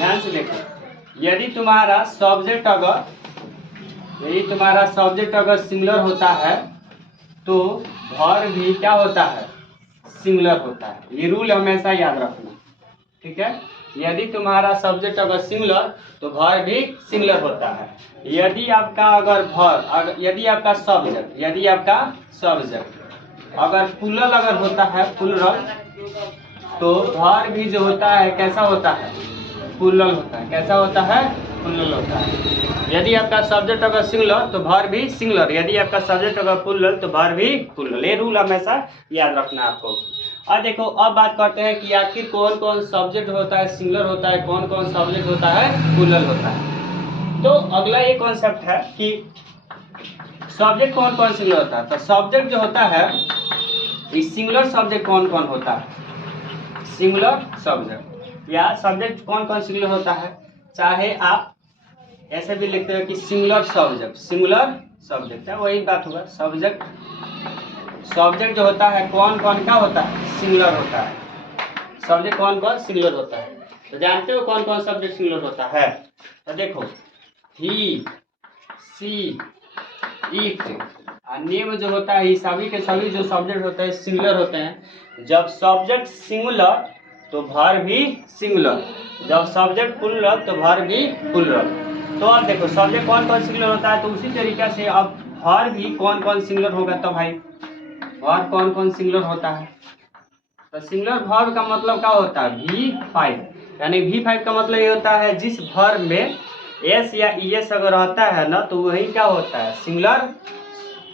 ध्यान से देखो, यदि तुम्हारा सब्जेक्ट अगर सिंगुलर होता है तो वर्ब भी क्या होता है, सिंगुलर होता है। ये रूल हमेशा याद रखना, ठीक है। यदि तुम्हारा सब्जेक्ट अगर सिंगुलर तो वर्ब भी सिंगुलर होता है। यदि आपका सब्जेक्ट अगर प्लूरल अगर होता है प्लूरल, तो वर्ब भी जो होता है कैसा होता है, प्लूरल होता है। कैसा होता है, प्लूरल होता है। यदि आपका सब्जेक्ट अगर सिंगुलर तो वर्ब भी सिंगुलर, यदि आपका सब्जेक्ट अगर प्लूरल तो वर्ब भी प्लूरल। ये रूल हमेशा याद रखना आपको। और देखो, अब बात करते हैं कि आखिर कौन कौन सब्जेक्ट होता है सिंगुलर होता है, कौन कौन सब्जेक्ट होता है प्लूरल होता है। तो अगला ये कॉन्सेप्ट है कि सब्जेक्ट कौन कौन सिंगुलर होता है। तो सब्जेक्ट जो होता है, इस सिंगुलर सब्जेक्ट कौन कौन होता है, सिंगुलर सब्जेक्ट या सब्जेक्ट कौन कौन सिंगुलर होता है। चाहे आप ऐसे भी लिखते हो कि सिंगुलर सब्जेक्ट है, वही बात होगा। सब्जेक्ट जो होता है कौन कौन क्या होता है, सिंगुलर होता है। सब्जेक्ट कौन कौन सिंगुलर होता है, तो जानते हो कौन कौन सब्जेक्ट सिंगुलर होता है। तो देखो, ही, सी, इट, नेम जो होता है, सभी के सभी जो सब्जेक्ट होते हैं सिंगुलर होते हैं। जब सब्जेक्ट सिंगुलर तो वर्ब भी सिंगुलर, जब सब्जेक्ट प्लूरल तो वर्ब भी प्लूरल। तो अब देखो, सब्जेक्ट कौन कौन सिंगुलर होता है, तो उसी तरीके से अब वर्ब भी कौन कौन सिंगुलर होगा। तो भाई वर्ब कौन कौन सिंगुलर होता है, तो सिंगुलर वर्ब का मतलब क्या होता है, V5। यानी V5 का मतलब ये होता है जिस वर्ब में एस या ईएस अगर रहता है ना, तो वही क्या होता है, सिंगुलर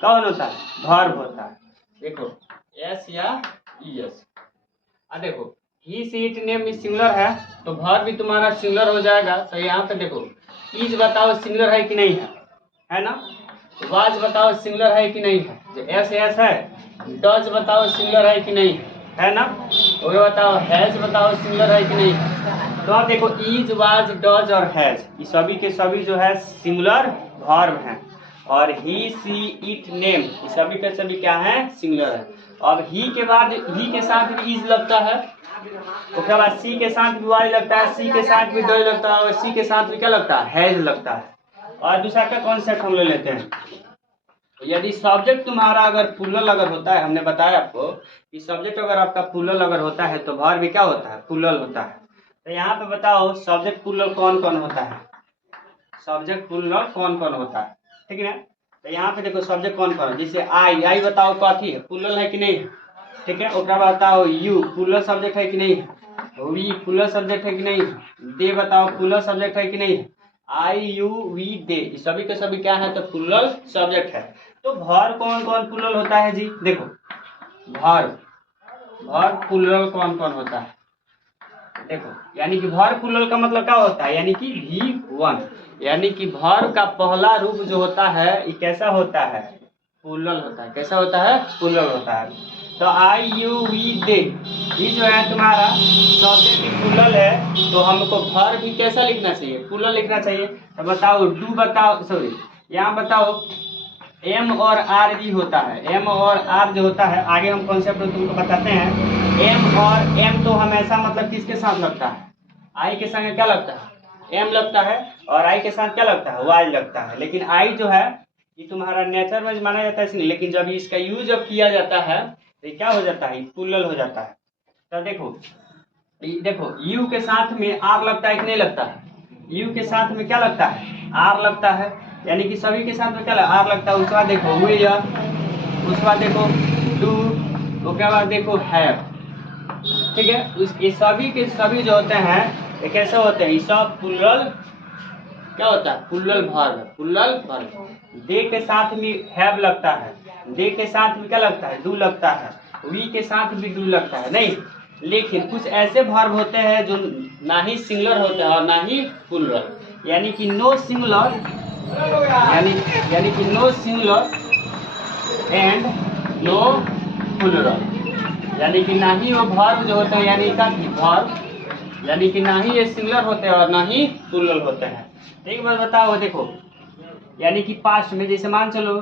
कौन होता है, वर्ब होता है। देखो, एस या ईएस। देखो, ही, सी, इट, नेम में सिंगुलर है तो वर्ब भी तुम्हारा सिंगुलर हो जाएगा। तो यहाँ पे देखो, इज बताओ सिंगुलर है कि नहीं है ना। वाज बताओ सिंगुलर है कि नहीं है, जो एस एस है। डज बताओ सिंगुलर है कि नहीं है ना। वो बताओ, हैज बताओ सिंगुलर है कि नहीं है। तो आप देखो, इज, वाज, डज और हैज, ये सभी के सभी जो है सिंगुलर वर्ब हैं। और ही, सी, इट, नेम, ये सभी के सभी क्या है, सिंगुलर है। अब ही के बाद, ही के साथ भी इज लगता है, उसके बाद सी के साथ भी वाई लगता है, सी के साथ भी डज लगता है, और सी के साथ भी क्या लगता है, हैज लगता है। और दूसरा का कॉन्सेप्ट हम ले लेते हैं, यदि सब्जेक्ट तुम्हारा अगर प्लूरल अगर होता है, हमने बताया आपको कि सब्जेक्ट अगर आपका प्लूरल अगर होता है तो वर्ब भी क्या होता है, प्लूरल होता है। तो यहाँ पे बताओ सब्जेक्ट प्लूरल कौन कौन होता है, सब्जेक्ट प्लूरल कौन कौन होता है, ठीक है। तो यहाँ पे देखो सब्जेक्ट कौन कौन है, जैसे आई बताओ कथी है, प्लूरल है कि नहीं है, ठीक है। उसका बताओ यू प्लूरल सब्जेक्ट है कि नहीं है, वी प्लूरल सब्जेक्ट है कि नहीं है, दे बताओ प्लूरल सब्जेक्ट है कि नहीं है, आई, यू, वी, दे, सभी के सभी क्या है, तो प्लूरल सब्जेक्ट है। तो वर्ब कौन कौन प्लूरल होता है जी, देखो वर्ब प्लूरल कौन कौन होता है, देखो यानी कि वर्ब प्लूरल का मतलब क्या होता है, यानी कि V1, यानी कि वर्ब का पहला रूप जो होता है ये कैसा होता है, प्लूरल होता है। कैसा होता है, प्लूरल होता है। तो आई, यू, वी, दे, ये जो है तुम्हारा सब्जेक्ट भी प्लूरल है, तो हमको वर्ब भी कैसा लिखना चाहिए, प्लूरल लिखना चाहिए। तो बताओ, डू बताओ, सॉरी यहाँ बताओ एम और आर भी होता है। एम और आर जो होता है, आगे हम कॉन्सेप्ट तुमको बताते हैं। एम और एम तो हमेशा मतलब किसके साथ लगता है, आई के संग क्या लगता है, एम लगता है, और आई के साथ क्या लगता है, वाई लगता है। लेकिन आई जो है ये तुम्हारा नेचर वाइज माना जाता है इसलिए, लेकिन जब इसका यूज जब किया जाता है तो क्या हो जाता है, प्लूरल हो जाता है। तो देखो यू के साथ में आर लगता है कि नहीं लगता है, यू के साथ में क्या लगता है, आर लगता है, यानी कि सभी के साथ में क्या आर लगता है। उसके बाद देखो वियर, उसके बाद देखो डू, उसके बाद देखो हैव, ठीक है। ये सभी के सभी जो होते हैं ये कैसे होते हैं, ये सब प्लूरल क्या होता है, प्लूरल वर्ब है, प्लूरल वर्ब। दे के साथ भी हैव लगता है, दे के साथ भी क्या लगता है, डू लगता है, वी के साथ भी डू लगता है, नहीं। लेकिन कुछ ऐसे वर्ब होते हैं जो ना ही सिंगुलर होते हैं और ना ही प्लूरल, यानी कि नो सिंगुलर, यानी कि no singular and no plural, यानी कि ना ही वो वर्ब जो होते हैं, यानी का वर्ब, यानी कि ना ही ये सिंगुलर होते हैं और ना ही प्लूरल होते हैं। एक बात बताओ, देखो यानी कि पास्ट में जैसे मान चलो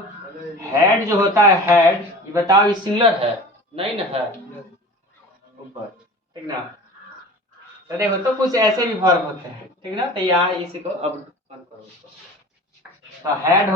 हैड जो होता है, हैड ये बताओ ये सिंगुलर है, नहीं ना है ऊपर, ठीक ना। तो देखो तो कुछ ऐसे भी वर्ब होते हैं, ठीक ना। तो यहाँ इसी को अब करो उसको। तो हेड